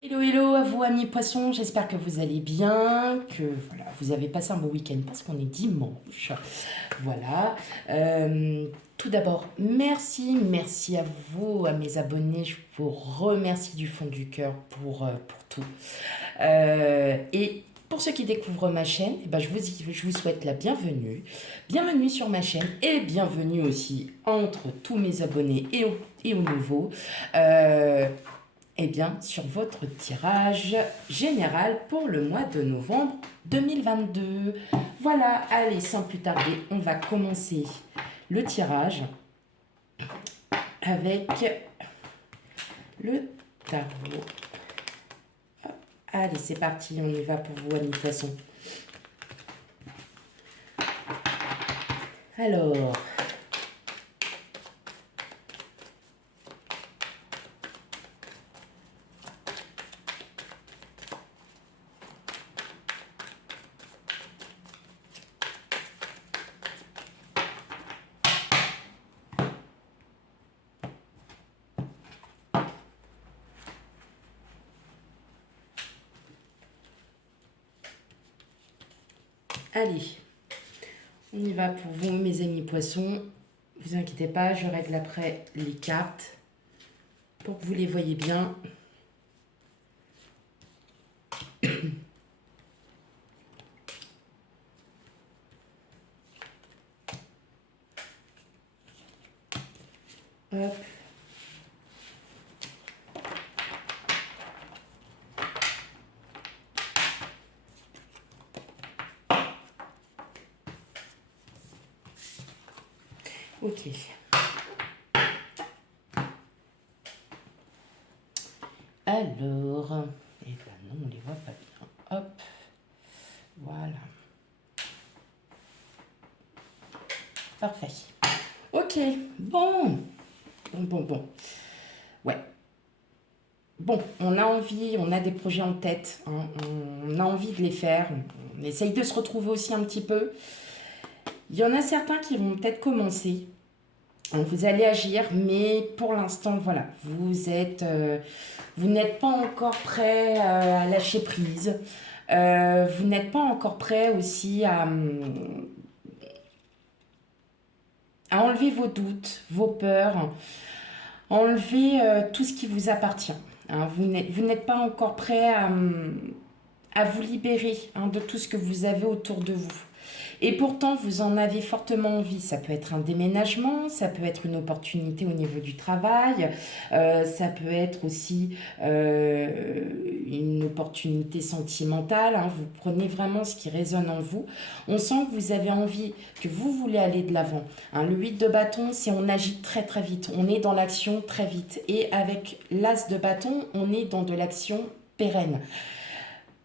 Hello, hello à vous amis poissons, j'espère que vous allez bien, que voilà, vous avez passé un bon week-end parce qu'on est dimanche. Voilà. Tout d'abord, merci à vous, à mes abonnés, je vous remercie du fond du cœur pour tout. Et pour ceux qui découvrent ma chaîne, eh ben, je vous souhaite la bienvenue. Bienvenue sur ma chaîne et bienvenue aussi entre tous mes abonnés et aux nouveaux. Eh bien, sur votre tirage général pour le mois de novembre 2022. Voilà, allez, sans plus tarder, on va commencer le tirage avec le tarot. Allez, c'est parti, on y va pour vous, amis poissons. Alors, allez, on y va pour vous, mes amis poissons. Vous inquiétez pas, je règle après les cartes pour que vous les voyez bien. Hop. Ok. Alors, eh ben non, on les voit pas bien. Hop, voilà. Parfait. Ok, bon. Bon. Ouais. Bon, on a envie, on a des projets en tête, hein, on a envie de les faire. On essaye de se retrouver aussi un petit peu. Il y en a certains qui vont peut-être commencer. Vous allez agir, mais pour l'instant, voilà, vous n'êtes pas encore prêt à lâcher prise. Vous n'êtes pas encore prêt aussi à enlever vos doutes, vos peurs, enlever tout ce qui vous appartient. Hein. Vous n'êtes pas encore prêt à vous libérer, hein, de tout ce que vous avez autour de vous. Et pourtant, vous en avez fortement envie. Ça peut être un déménagement, ça peut être une opportunité au niveau du travail, ça peut être aussi une opportunité sentimentale. Hein. Vous prenez vraiment ce qui résonne en vous. On sent que vous avez envie, que vous voulez aller de l'avant. Hein. Le 8 de bâton, c'est on agit très très vite. On est dans l'action très vite. Et avec l'as de bâton, on est dans de l'action pérenne.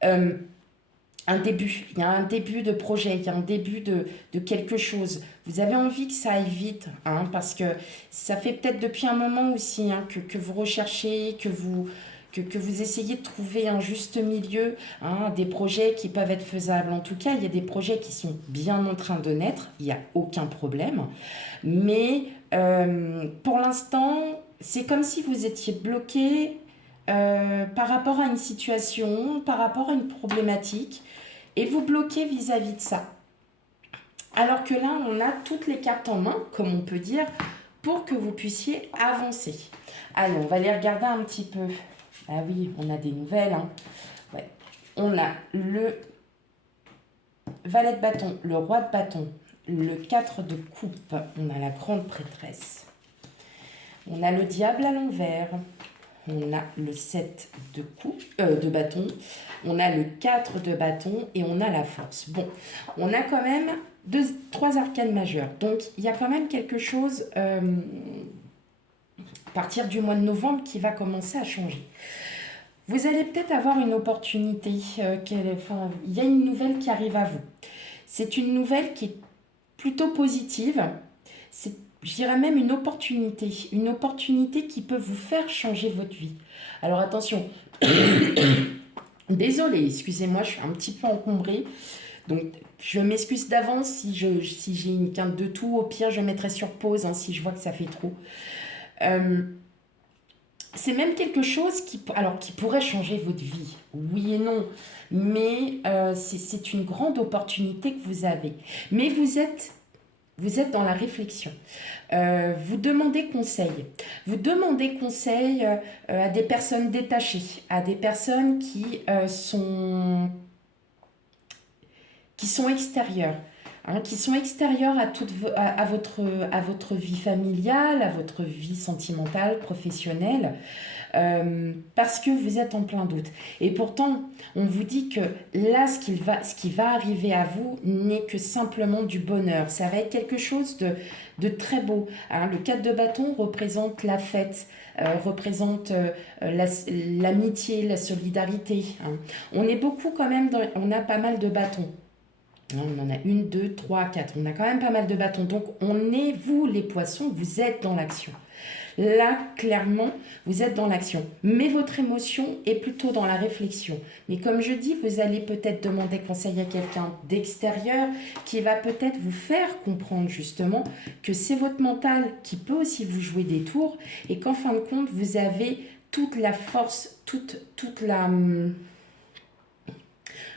Euh, un début, il y a un début de projet, il y a un début de quelque chose. Vous avez envie que ça aille vite, hein, parce que ça fait peut-être depuis un moment aussi, hein, que vous recherchez, que vous essayez de trouver un juste milieu, hein, des projets qui peuvent être faisables. En tout cas, il y a des projets qui sont bien en train de naître, il n'y a aucun problème. Mais pour l'instant, c'est comme si vous étiez bloqué par rapport à une situation, par rapport à une problématique, et vous bloquez vis-à-vis de ça. Alors que là, on a toutes les cartes en main, comme on peut dire, pour que vous puissiez avancer. Allez, on va les regarder un petit peu. Ah oui, on a des nouvelles. Hein. Ouais. On a le valet de bâton, le roi de bâton, le 4 de coupe, on a la grande prêtresse. On a le diable à l'envers, on a le 7 de bâton, on a le 4 de bâton et on a la force. Bon, on a quand même trois arcanes majeures. Donc, il y a quand même quelque chose à partir du mois de novembre qui va commencer à changer. Vous allez peut-être avoir une opportunité, il y a une nouvelle qui arrive à vous. C'est une nouvelle qui est plutôt positive. C'est, je dirais même une opportunité qui peut vous faire changer votre vie. Alors attention, désolée, excusez-moi, je suis un petit peu encombrée. Donc je m'excuse d'avance si j'ai une quinte de, tout. Au pire, je mettrai sur pause, hein, si je vois que ça fait trop. Euh, c'est même quelque chose qui pourrait changer votre vie. Oui et non, mais c'est une grande opportunité que vous avez. Mais vous êtes dans la réflexion. Vous demandez conseil. Vous demandez conseil à des personnes détachées, à des personnes qui sont extérieures. Hein, qui sont extérieures à votre vie familiale, à votre vie sentimentale, professionnelle, parce que vous êtes en plein doute. Et pourtant, on vous dit que là, ce qui va arriver à vous n'est que simplement du bonheur. Ça va être quelque chose de très beau. Hein. Le 4 de bâton représente la fête, représente l'amitié, la solidarité. Hein. On est beaucoup quand même, on a pas mal de bâtons. On en a une, deux, trois, quatre. On a quand même pas mal de bâtons. Donc, vous, les poissons, vous êtes dans l'action. Là, clairement, vous êtes dans l'action. Mais votre émotion est plutôt dans la réflexion. Mais comme je dis, vous allez peut-être demander conseil à quelqu'un d'extérieur qui va peut-être vous faire comprendre justement que c'est votre mental qui peut aussi vous jouer des tours et qu'en fin de compte, vous avez toute la force, toute la...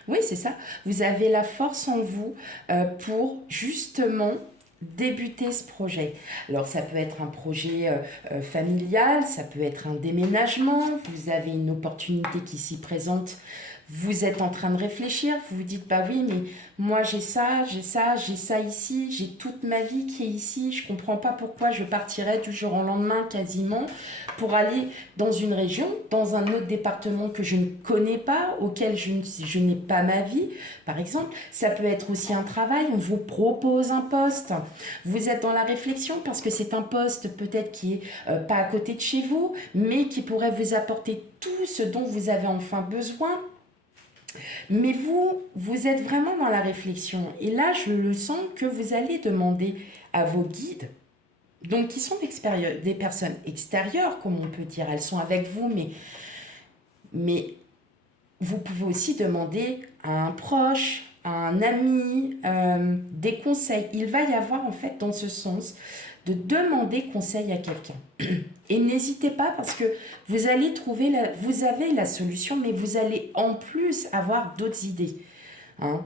Oui, c'est ça. Vous avez la force en vous pour justement débuter ce projet. Alors, ça peut être un projet familial, ça peut être un déménagement, vous avez une opportunité qui s'y présente, vous êtes en train de réfléchir, vous vous dites, bah oui, mais moi j'ai ça, j'ai ça, j'ai ça ici, j'ai toute ma vie qui est ici, je comprends pas pourquoi je partirais du jour au lendemain quasiment pour aller dans une région, dans un autre département que je ne connais pas, auquel je n'ai pas ma vie, par exemple. Ça peut être aussi un travail, on vous propose un poste, vous êtes dans la réflexion parce que c'est un poste peut-être qui est pas à côté de chez vous, mais qui pourrait vous apporter tout ce dont vous avez enfin besoin. Mais vous êtes vraiment dans la réflexion. Et là, je le sens que vous allez demander à vos guides, donc qui sont des personnes extérieures, comme on peut dire. Elles sont avec vous, mais vous pouvez aussi demander à un proche, à un ami, des conseils. Il va y avoir en fait dans ce sens de demander conseil à quelqu'un. Et n'hésitez pas parce que vous allez vous avez la solution, mais vous allez en plus avoir d'autres idées. Hein.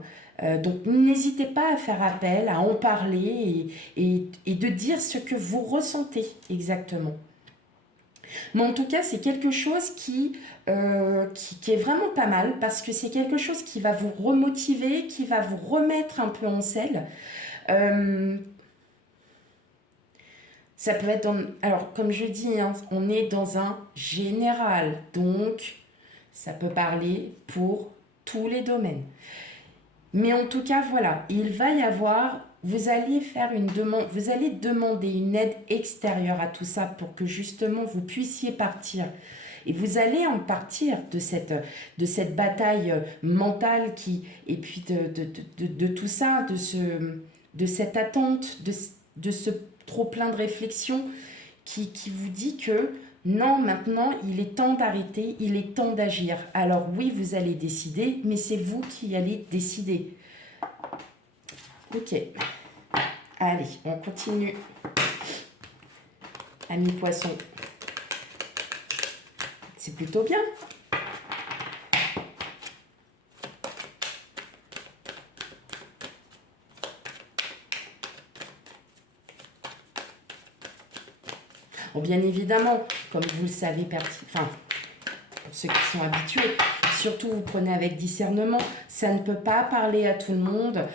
Donc n'hésitez pas à faire appel, à en parler et de dire ce que vous ressentez exactement. Mais en tout cas, c'est quelque chose qui est vraiment pas mal parce que c'est quelque chose qui va vous remotiver, qui va vous remettre un peu en selle. Ça peut être alors, comme je dis, hein, on est dans un général. Donc, ça peut parler pour tous les domaines. Mais en tout cas, voilà, il va y avoir... Vous allez faire une demande, vous allez demander une aide extérieure à tout ça pour que justement vous puissiez partir. Et vous allez en partir de cette bataille mentale et puis de tout ça, de cette attente, de ce trop plein de réflexion qui vous dit que non, maintenant, il est temps d'arrêter, il est temps d'agir. Alors oui, vous allez décider, mais c'est vous qui allez décider. Ok. Allez, on continue. Amis poissons. C'est plutôt bien. Bon, bien évidemment, comme vous le savez, pour ceux qui sont habitués, surtout vous prenez avec discernement, ça ne peut pas parler à tout le monde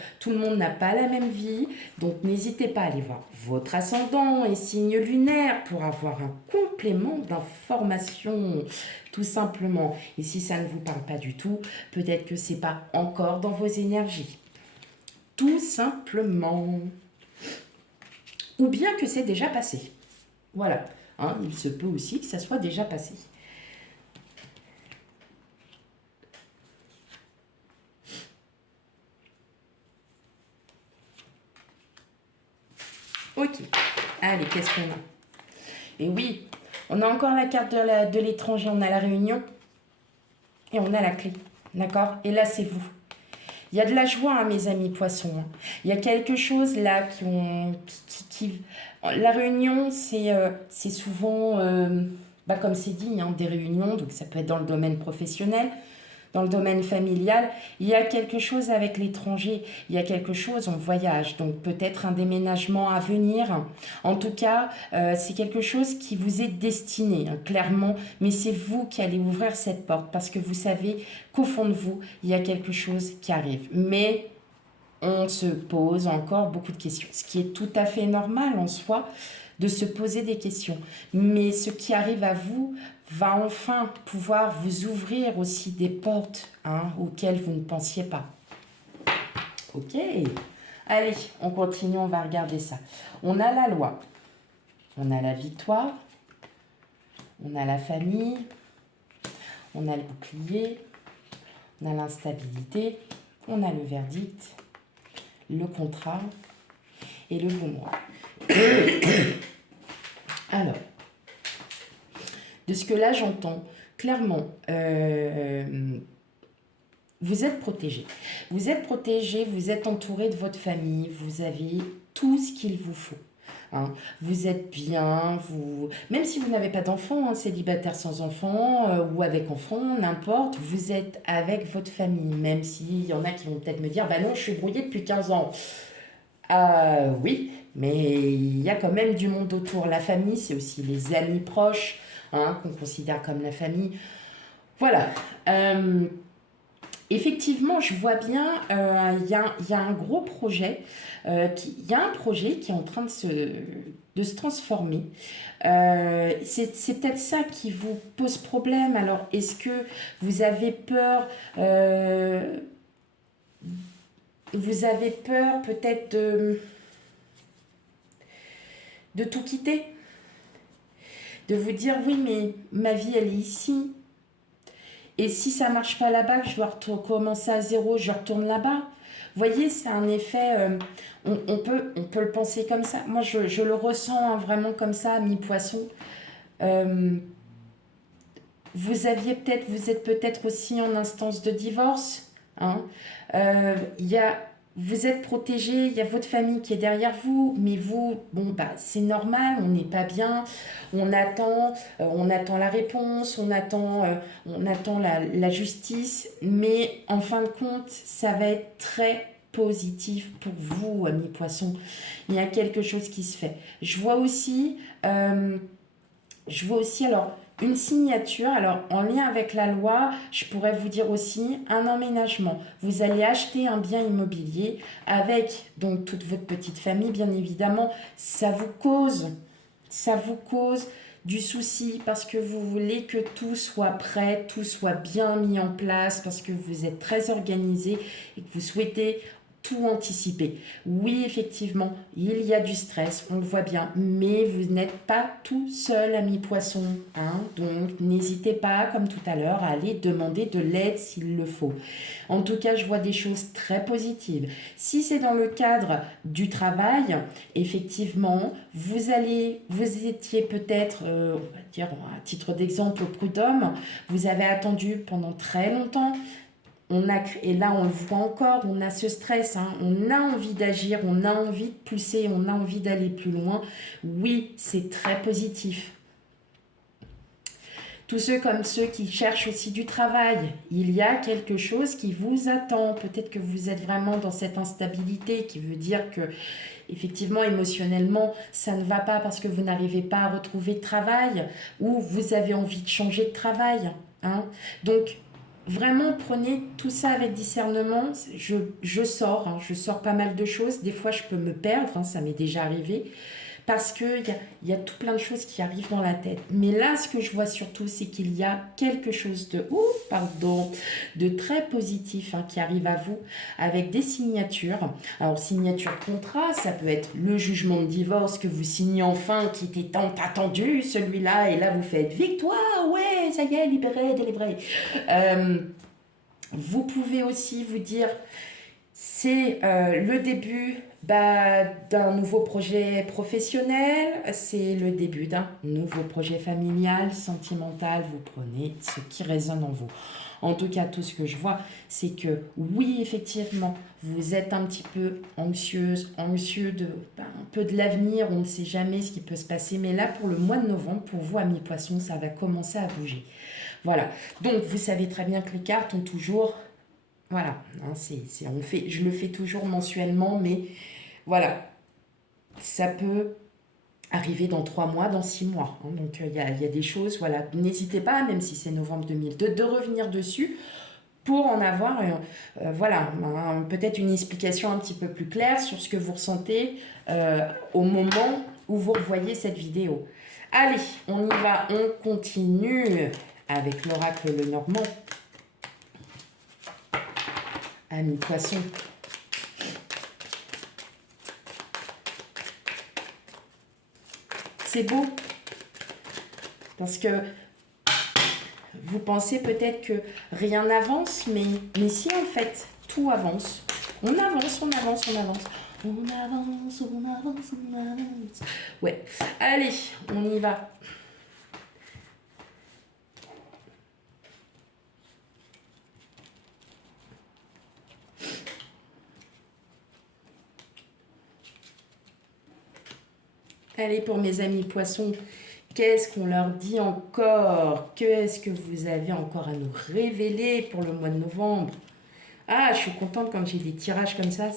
n'a pas la même vie, donc n'hésitez pas à aller voir votre ascendant et signe lunaire pour avoir un complément d'information, tout simplement. Et si ça ne vous parle pas du tout, peut-être que c'est pas encore dans vos énergies. Tout simplement. Ou bien que c'est déjà passé. Voilà, hein, il se peut aussi que ça soit déjà passé. Ok, allez, qu'est-ce qu'on a? Et oui, on a encore la carte de l'étranger, on a la réunion et on a la clé, d'accord? Et là, c'est vous. Il y a de la joie, hein, mes amis poissons. Hein. Il y a quelque chose là La réunion, c'est souvent bah, comme c'est dit, hein, des réunions, donc ça peut être dans le domaine professionnel, dans le domaine familial. Il y a quelque chose avec l'étranger, il y a quelque chose, on voyage, donc peut-être un déménagement à venir. En tout cas, c'est quelque chose qui vous est destiné, hein, clairement, mais c'est vous qui allez ouvrir cette porte parce que vous savez qu'au fond de vous, il y a quelque chose qui arrive. Mais on se pose encore beaucoup de questions, ce qui est tout à fait normal en soi de se poser des questions. Mais ce qui arrive à vous va enfin pouvoir vous ouvrir aussi des portes, hein, auxquelles vous ne pensiez pas. Ok, allez, on continue, on va regarder ça. On a la loi, on a la victoire, on a la famille, on a le bouclier, on a l'instabilité, on a le verdict, le contrat et le boomerang. Alors, de ce que là j'entends, clairement, vous êtes protégé. Vous êtes protégé, vous êtes entouré de votre famille, vous avez tout ce qu'il vous faut. Hein. Vous êtes bien, même si vous n'avez pas d'enfant, hein, célibataire sans enfant ou avec enfant, n'importe, vous êtes avec votre famille, même s'il y en a qui vont peut-être me dire, bah non, je suis brouillée depuis 15 ans. Oui, mais il y a quand même du monde autour. La famille, c'est aussi les amis proches, hein, qu'on considère comme la famille. Voilà. Effectivement, je vois bien, il y a un gros projet, il y a un projet qui est en train de se transformer. C'est peut-être ça qui vous pose problème. Alors, est-ce que vous avez peur, peut-être de tout quitter? De vous dire, oui, mais ma vie, elle est ici. Et si ça marche pas là-bas, que je dois recommencer à zéro, je retourne là-bas. Vous voyez, c'est un effet, on peut le penser comme ça. Moi, je le ressens, hein, vraiment comme ça, mi-poisson. Vous êtes peut-être aussi en instance de divorce. Hein. Vous êtes protégé, il y a votre famille qui est derrière vous, mais vous, bon, bah, c'est normal, on n'est pas bien, on attend la réponse, on attend la justice, mais en fin de compte, ça va être très positif pour vous, amis poissons. Il y a quelque chose qui se fait. Je vois aussi, alors, une signature, alors en lien avec la loi, je pourrais vous dire aussi un emménagement. Vous allez acheter un bien immobilier avec donc toute votre petite famille, bien évidemment. Ça vous cause du souci parce que vous voulez que tout soit prêt, tout soit bien mis en place, parce que vous êtes très organisé et que vous souhaitez tout anticiper. Oui, effectivement, il y a du stress, on le voit bien, mais vous n'êtes pas tout seul, ami poisson. Hein, donc, n'hésitez pas, comme tout à l'heure, à aller demander de l'aide s'il le faut. En tout cas, je vois des choses très positives. Si c'est dans le cadre du travail, effectivement, vous étiez peut-être, on va dire à titre d'exemple au prud'homme, vous avez attendu pendant très longtemps. Et là, on le voit encore, on a ce stress, hein, on a envie d'agir, on a envie de pousser, on a envie d'aller plus loin. Oui, c'est très positif. Tous ceux comme ceux qui cherchent aussi du travail, il y a quelque chose qui vous attend. Peut-être que vous êtes vraiment dans cette instabilité qui veut dire que, effectivement, émotionnellement, ça ne va pas parce que vous n'arrivez pas à retrouver de travail ou vous avez envie de changer de travail. Hein. Donc, vraiment, prenez tout ça avec discernement. Je sors pas mal de choses. Des fois, je peux me perdre, hein, ça m'est déjà arrivé. Parce qu'il y a tout plein de choses qui arrivent dans la tête. Mais là, ce que je vois surtout, c'est qu'il y a quelque chose de très positif, hein, qui arrive à vous avec des signatures. Alors, signature contrat, ça peut être le jugement de divorce que vous signez enfin, qui était tant attendu, celui-là, et là, vous faites victoire, ouais, ça y est, libéré, délivré. Vous pouvez aussi vous dire, c'est le début d'un nouveau projet professionnel, c'est le début d'un nouveau projet familial, sentimental, vous prenez ce qui résonne en vous. En tout cas, tout ce que je vois, c'est que oui, effectivement, vous êtes un petit peu anxieuse, anxieux un peu de l'avenir, on ne sait jamais ce qui peut se passer. Mais là, pour le mois de novembre, pour vous, amis poissons, ça va commencer à bouger. Voilà. Donc, vous savez très bien que les cartes ont toujours... Voilà, hein, je le fais toujours mensuellement, mais voilà, ça peut arriver dans 3 mois, dans 6 mois. Hein. Donc, il y a des choses, voilà. N'hésitez pas, même si c'est novembre 2002, de revenir dessus pour en avoir, voilà, peut-être une explication un petit peu plus claire sur ce que vous ressentez au moment où vous revoyez cette vidéo. Allez, on y va, on continue avec l'oracle Lenormand. Amis poissons. C'est beau parce que vous pensez peut-être que rien n'avance, mais si en fait tout avance. On avance, on avance, on avance. On avance, on avance, on avance. Ouais, allez, on y va. Allez, pour mes amis poissons, qu'est-ce qu'on leur dit encore? Qu'est-ce que vous avez encore à nous révéler pour le mois de novembre? Ah, je suis contente quand j'ai des tirages comme ça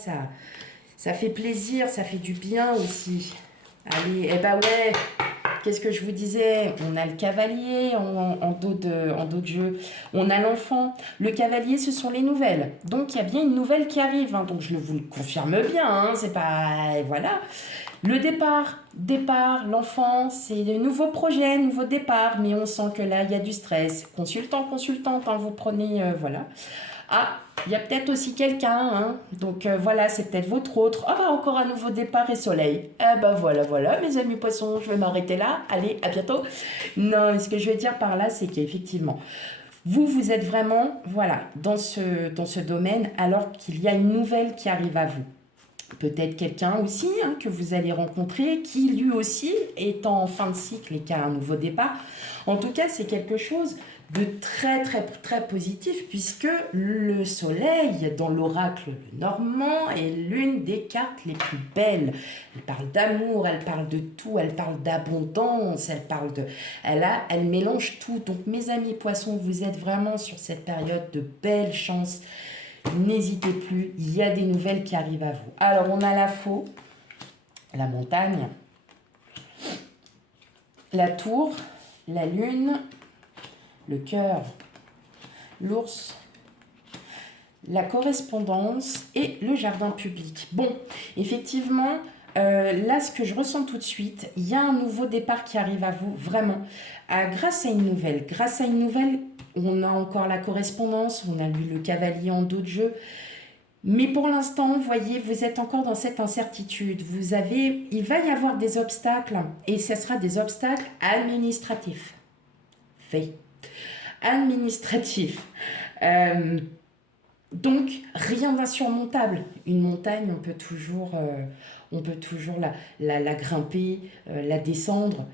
fait plaisir, ça fait du bien aussi. Allez, eh ben ouais, qu'est-ce que je vous disais? On a le cavalier en dos de jeu. On a l'enfant. Le cavalier, ce sont les nouvelles. Donc, il y a bien une nouvelle qui arrive. Hein. Donc, je vous le confirme bien. Hein. C'est pas... Voilà. Le départ, l'enfant, c'est de nouveaux projets, nouveau départ. Mais on sent que là, il y a du stress. Consultant, consultante, hein, vous prenez... voilà. Ah, il y a peut-être aussi quelqu'un, hein. Donc voilà, c'est peut-être votre autre. Ah bah encore un nouveau départ et soleil. Ah bah voilà, mes amis poissons, je vais m'arrêter là. Allez, à bientôt. Non, ce que je veux dire par là, c'est qu'effectivement, vous êtes vraiment, voilà, dans ce domaine, alors qu'il y a une nouvelle qui arrive à vous. Peut-être quelqu'un aussi hein, que vous allez rencontrer, qui lui aussi est en fin de cycle et qui a un nouveau départ. En tout cas, c'est quelque chose de très très très positif puisque le soleil dans l'oracle normand est l'une des cartes les plus belles. Elle parle d'amour, elle parle de tout, elle parle d'abondance, elle mélange tout. Donc mes amis poissons, vous êtes vraiment sur cette période de belle chance. N'hésitez plus, il y a des nouvelles qui arrivent à vous. Alors on a la faux, la montagne, la tour, la lune, le cœur, l'ours, la correspondance et le jardin public. Bon, effectivement, là, ce que je ressens tout de suite, il y a un nouveau départ qui arrive à vous, vraiment, grâce à une nouvelle. Grâce à une nouvelle, on a encore la correspondance, on a lu le cavalier en dos de jeu. Mais pour l'instant, vous voyez, vous êtes encore dans cette incertitude. Il va y avoir des obstacles, et ce sera des obstacles administratifs. Administratif. Donc, rien d'insurmontable. Une montagne, on peut toujours la grimper, la descendre.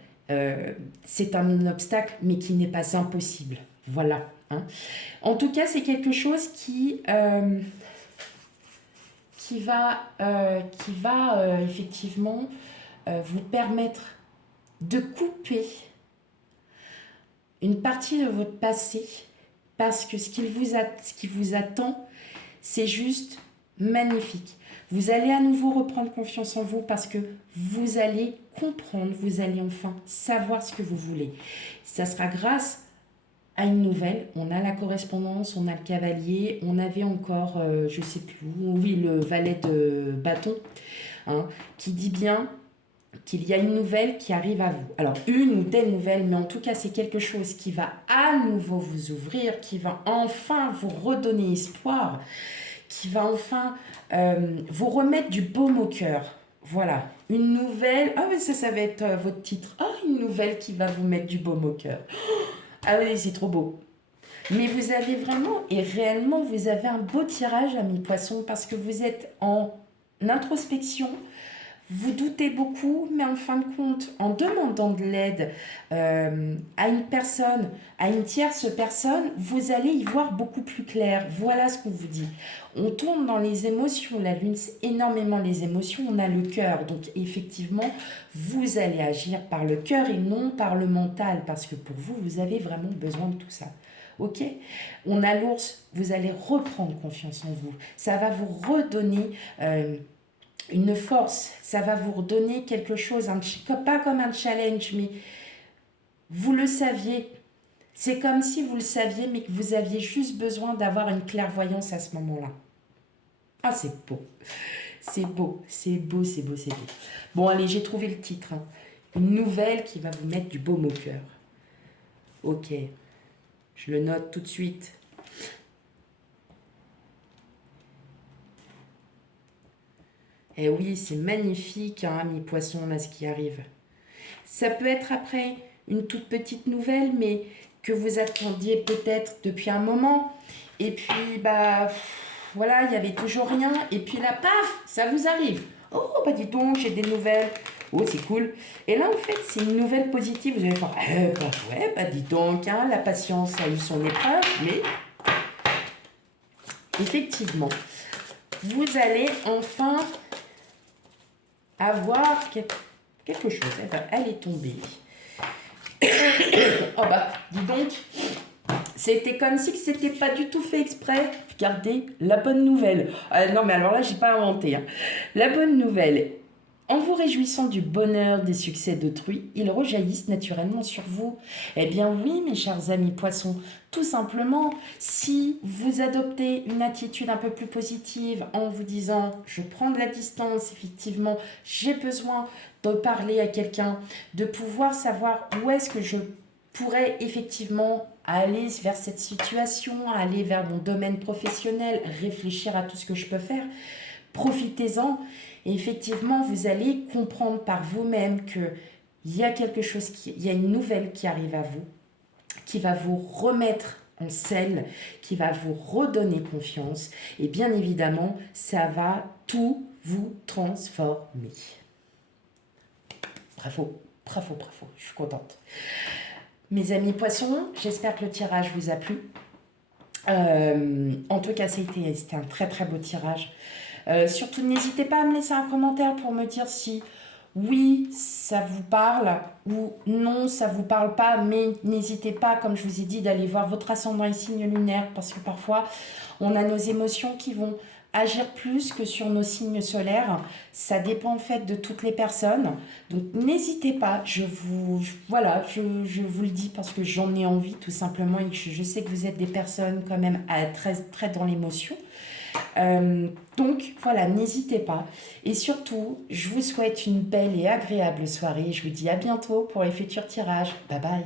C'est un obstacle, mais qui n'est pas impossible. Voilà. Hein. En tout cas, c'est quelque chose qui va effectivement vous permettre de couper une partie de votre passé parce que ce qui vous attend, c'est juste magnifique. Vous allez à nouveau reprendre confiance en vous parce que vous allez comprendre, vous allez enfin savoir ce que vous voulez. Ça sera grâce à une nouvelle. On a la correspondance, on a le cavalier, on avait encore, je ne sais plus où, oui, le valet de bâton, hein, qui dit bien qu'il y a une nouvelle qui arrive à vous. Alors, une ou des nouvelles, mais en tout cas, c'est quelque chose qui va à nouveau vous ouvrir, qui va enfin vous redonner espoir, qui va enfin vous remettre du baume au cœur. Voilà, une nouvelle... Ah oui, ça va être votre titre. Ah, une nouvelle qui va vous mettre du baume au cœur. Ah oui, c'est trop beau. Mais vous avez vraiment, et réellement, vous avez un beau tirage, amis poissons, parce que vous êtes en introspection. Vous doutez beaucoup, mais en fin de compte, en demandant de l'aide à une personne, à une tierce personne, vous allez y voir beaucoup plus clair. Voilà ce qu'on vous dit. On tourne dans les émotions. La lune, c'est énormément les émotions. On a le cœur. Donc, effectivement, vous allez agir par le cœur et non par le mental. Parce que pour vous, vous avez vraiment besoin de tout ça. Ok? On a l'ours. Vous allez reprendre confiance en vous. Ça va vous redonner une force, ça va vous redonner quelque chose, pas comme un challenge, mais vous le saviez. C'est comme si vous le saviez, mais que vous aviez juste besoin d'avoir une clairvoyance à ce moment-là. Ah, c'est beau. C'est beau, c'est beau, c'est beau, c'est beau. Bon, allez, j'ai trouvé le titre. Hein. Une nouvelle qui va vous mettre du baume au cœur. Ok, je le note tout de suite. Eh oui, c'est magnifique, hein, mes poissons, là, ce qui arrive. Ça peut être après une toute petite nouvelle, mais que vous attendiez peut-être depuis un moment. Et puis, bah, voilà, il n'y avait toujours rien. Et puis là, paf, ça vous arrive. Oh, bah dis donc, j'ai des nouvelles. Oh, c'est cool. Et là, en fait, c'est une nouvelle positive. Vous allez faire, bah ouais, bah dis donc, hein, la patience a eu son épreuve, mais effectivement, vous allez enfin avoir quelque chose. Eh ben, elle est tombée. Oh bah, dis donc, c'était comme si c'était pas du tout fait exprès. Regardez, la bonne nouvelle. Non mais alors là, j'ai pas inventé. Hein. La bonne nouvelle. En vous réjouissant du bonheur des succès d'autrui, ils rejaillissent naturellement sur vous. Eh bien oui, mes chers amis poissons, tout simplement, si vous adoptez une attitude un peu plus positive en vous disant « je prends de la distance, effectivement, j'ai besoin de parler à quelqu'un, de pouvoir savoir où est-ce que je pourrais effectivement aller vers cette situation, aller vers mon domaine professionnel, réfléchir à tout ce que je peux faire, profitez-en. Et effectivement, vous allez comprendre par vous-même qu'il y a quelque chose, il y a une nouvelle qui arrive à vous, qui va vous remettre en selle, qui va vous redonner confiance. Et bien évidemment, ça va tout vous transformer. Bravo, bravo, bravo, je suis contente. Mes amis poissons, j'espère que le tirage vous a plu. En tout cas, c'était un très très beau tirage. Surtout, n'hésitez pas à me laisser un commentaire pour me dire si oui, ça vous parle ou non, ça vous parle pas. Mais n'hésitez pas, comme je vous ai dit, d'aller voir votre ascendant et signe lunaire parce que parfois, on a nos émotions qui vont agir plus que sur nos signes solaires. Ça dépend en fait de toutes les personnes. Donc n'hésitez pas, voilà, je vous le dis parce que j'en ai envie tout simplement et que je sais que vous êtes des personnes quand même très, très dans l'émotion. Donc voilà, n'hésitez pas. Et surtout, je vous souhaite une belle et agréable soirée. Je vous dis à bientôt pour les futurs tirages. Bye bye.